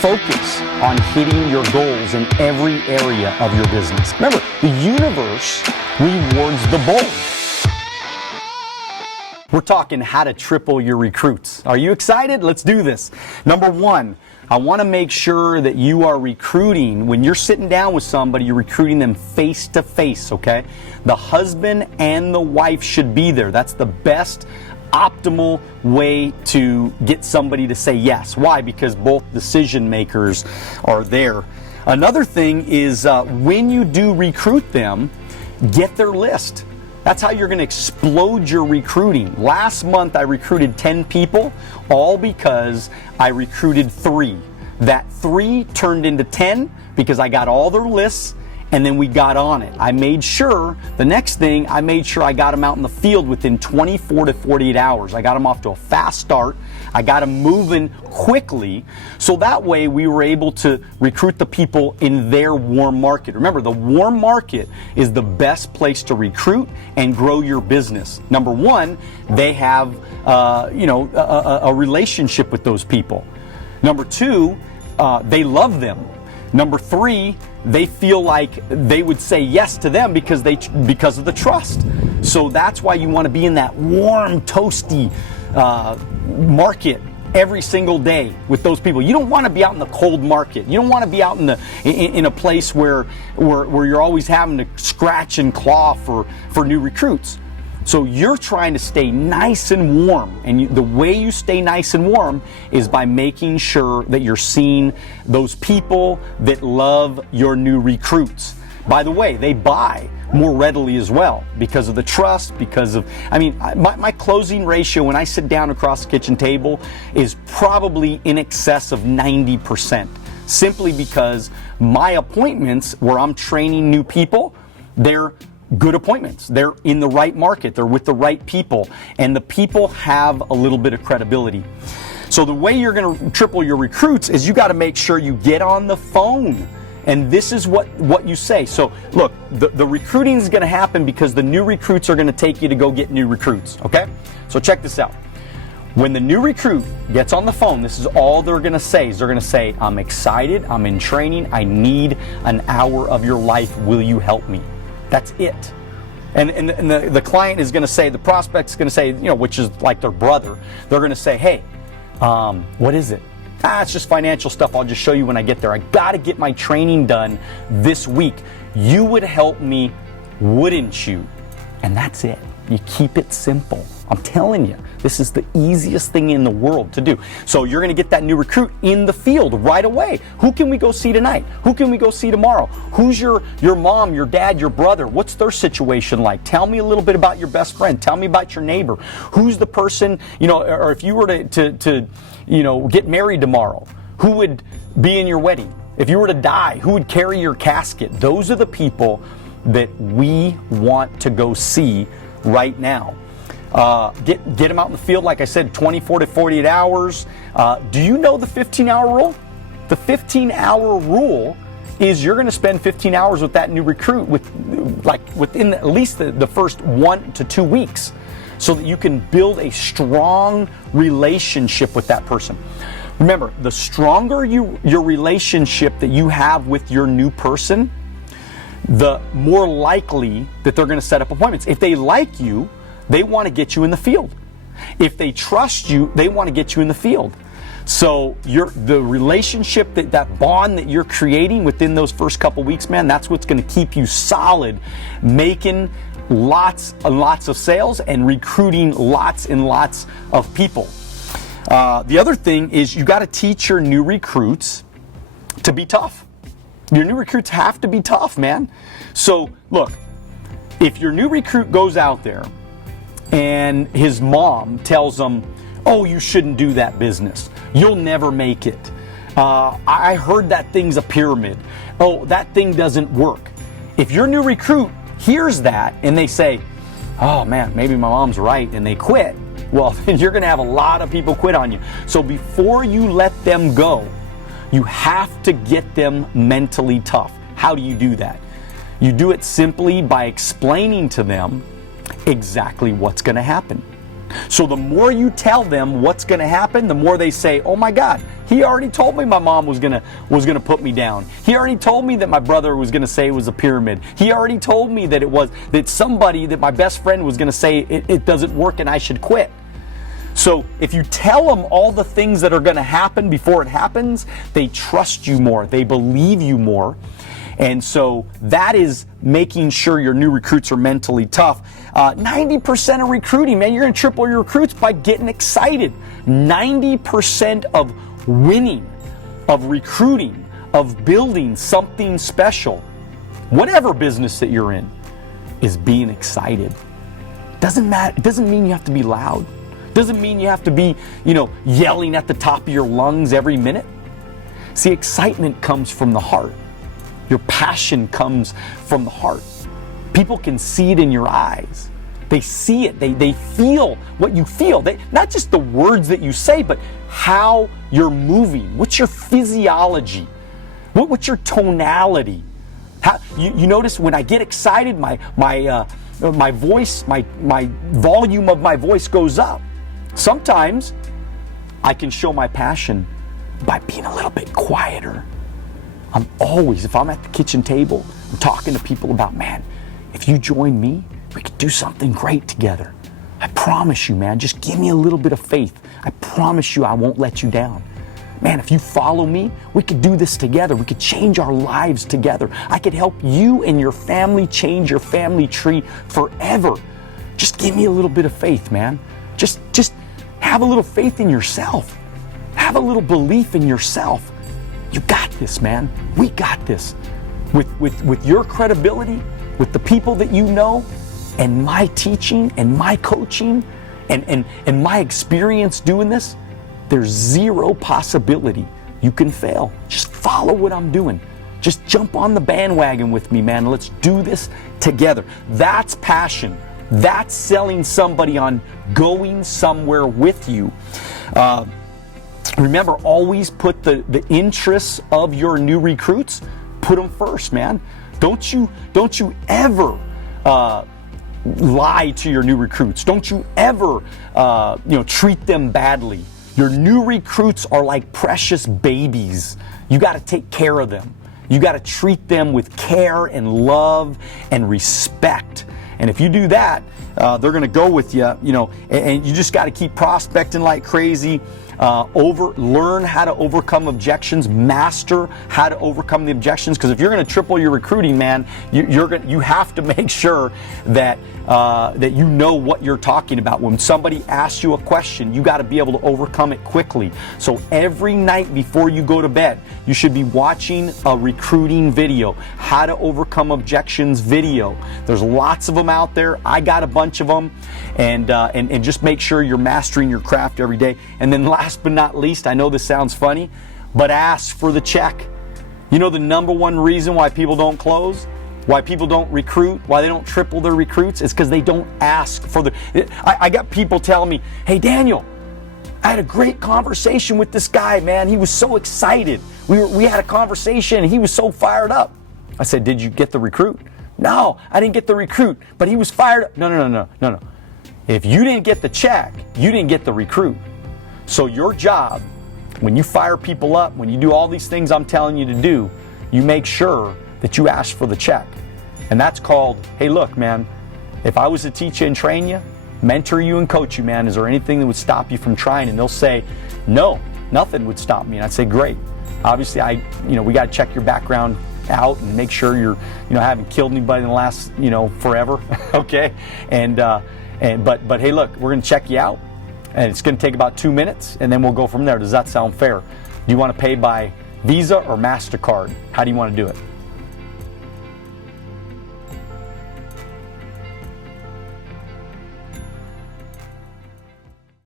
Focus on hitting your goals in every area of your business. Remember, the universe rewards the bold. We're talking how to triple your recruits. Are you excited? Let's do this. Number one, I want to make sure that you are recruiting. When you're sitting down with somebody, you're recruiting them face to face, okay? The husband and the wife should be there. That's the best optimal way to get somebody to say yes. Why? Because both decision makers are there. Another thing is when you do recruit them, get their list. That's how you're going to explode your recruiting. Last month I recruited 10 people, all because I recruited 3. That 3 turned into 10 because I got all their lists and then we got on it. I made sure, the next thing, I made sure I got them out in the field within 24 to 48 hours. I got them off to a fast start. I got them moving quickly, so that way we were able to recruit the people in their warm market. Remember, the warm market is the best place to recruit and grow your business. Number one, they have a relationship with those people. Number two, they love them. Number 3, they feel like they would say yes to them because of the trust. So that's why you want to be in that warm, toasty market every single day with those people. You don't want to be out in the cold market. You don't want to be out in a place where you're always having to scratch and claw for new recruits. So you're trying to stay nice and warm, and the way you stay nice and warm is by making sure that you're seeing those people that love your new recruits. By the way, they buy more readily as well because of the trust, my closing ratio when I sit down across the kitchen table is probably in excess of 90%, simply because my appointments where I'm training new people, they're good appointments. They're in the right market. They're with the right people. And the people have a little bit of credibility. So the way you're going to triple your recruits is you got to make sure you get on the phone. And this is what you say. So look, the recruiting is going to happen because the new recruits are going to take you to go get new recruits. Okay? So check this out. When the new recruit gets on the phone, this is all they're going to say. They're going to say, I'm excited. I'm in training. I need an hour of your life. Will you help me? That's it. And the client is going to say, the prospect's going to say, which is like their brother, they're going to say, hey, what is it? It's just financial stuff. I'll just show you when I get there. I got to get my training done this week. You would help me, wouldn't you? And that's it. You keep it simple. I'm telling you, this is the easiest thing in the world to do. So you're going to get that new recruit in the field right away. Who can we go see tonight? Who can we go see tomorrow? Who's your mom, your dad, your brother? What's their situation like? Tell me a little bit about your best friend. Tell me about your neighbor. Who's the person, or if you were to get married tomorrow, who would be in your wedding? If you were to die, who would carry your casket? Those are the people that we want to go see right now. Get them out in the field, like I said, 24 to 48 hours. Do you know the 15-hour rule? The 15-hour rule is you're going to spend 15 hours with that new recruit within at least the first 1 to 2 weeks, so that you can build a strong relationship with that person. Remember, the stronger your relationship that you have with your new person, the more likely that they're going to set up appointments. If they like you, they want to get you in the field. If they trust you, they want to get you in the field. So the relationship, that bond that you're creating within those first couple weeks, man, that's what's going to keep you solid, making lots and lots of sales and recruiting lots and lots of people. The other thing is you got to teach your new recruits to be tough. Your new recruits have to be tough, man. So look, if your new recruit goes out there and his mom tells him, oh, you shouldn't do that business. You'll never make it. I heard that thing's a pyramid. Oh, that thing doesn't work. If your new recruit hears that and they say, oh man, maybe my mom's right, and they quit, well, you're going to have a lot of people quit on you. So before you let them go, you have to get them mentally tough. How do you do that? You do it simply by explaining to them exactly what's going to happen. So the more you tell them what's going to happen, the more they say, oh my God, he already told me my mom was gonna put me down. He already told me that my brother was gonna say it was a pyramid. He already told me that somebody, that my best friend was gonna say it doesn't work and I should quit. So if you tell them all the things that are gonna happen before it happens, they trust you more, they believe you more. And so that is making sure your new recruits are mentally tough. 90% of recruiting, man, you're gonna triple your recruits by getting excited. 90% of winning, of recruiting, of building something special, whatever business that you're in, is being excited. Doesn't matter. It doesn't mean you have to be loud. Doesn't mean you have to be, yelling at the top of your lungs every minute. See, excitement comes from the heart. Your passion comes from the heart. People can see it in your eyes. They see it. They feel what you feel. Not just the words that you say, but how you're moving. What's your physiology? What's your tonality? You notice when I get excited, my voice, my volume of my voice goes up. Sometimes I can show my passion by being a little bit quieter. If I'm at the kitchen table, I'm talking to people about, man, if you join me, we could do something great together. I promise you, man, just give me a little bit of faith. I promise you I won't let you down. Man, if you follow me, we could do this together. We could change our lives together. I could help you and your family change your family tree forever. Just give me a little bit of faith, man. Just have a little faith in yourself. Have a little belief in yourself. You got this, man. We got this. With your credibility, with the people that you know, and my teaching and my coaching and my experience doing this, there's zero possibility you can fail. Just follow what I'm doing. Just jump on the bandwagon with me, man. Let's do this together. That's passion. That's selling somebody on going somewhere with you. Remember, always put the interests of your new recruits, put them first, man. Don't you ever lie to your new recruits. Don't you ever treat them badly. Your new recruits are like precious babies. You got to take care of them. You got to treat them with care and love and respect. And if you do that, they're going to go with you, and you just got to keep prospecting like crazy. Learn how to overcome objections, master how to overcome the objections. Because if you're going to triple your recruiting, man, you have to make sure that you know what you're talking about. When somebody asks you a question, you got to be able to overcome it quickly. So every night before you go to bed, you should be watching a recruiting video, how to overcome objections video. There's lots of them out there. I got a bunch of them, and just make sure you're mastering your craft every day. And then last but not least, I know this sounds funny, but ask for the check. You know the number one reason why people don't close, why people don't recruit, why they don't triple their recruits, is because they don't ask for the... I got people telling me, hey Daniel, I had a great conversation with this guy, man. He was so excited. We had a conversation and he was so fired up. I said, did you get the recruit? No, I didn't get the recruit, but he was fired up. No. If you didn't get the check, you didn't get the recruit. So your job, when you fire people up, when you do all these things I'm telling you to do, you make sure that you ask for the check. And that's called, hey look, man, if I was to teach you and train you, mentor you and coach you, man, is there anything that would stop you from trying? And they'll say, no, nothing would stop me. And I'd say, great. Obviously, we got to check your background out and make sure you're, haven't killed anybody in the last, forever. Okay. But hey, look, we're going to check you out. And it's going to take about 2 minutes, and then we'll go from there. Does that sound fair? Do you want to pay by Visa or MasterCard? How do you want to do it?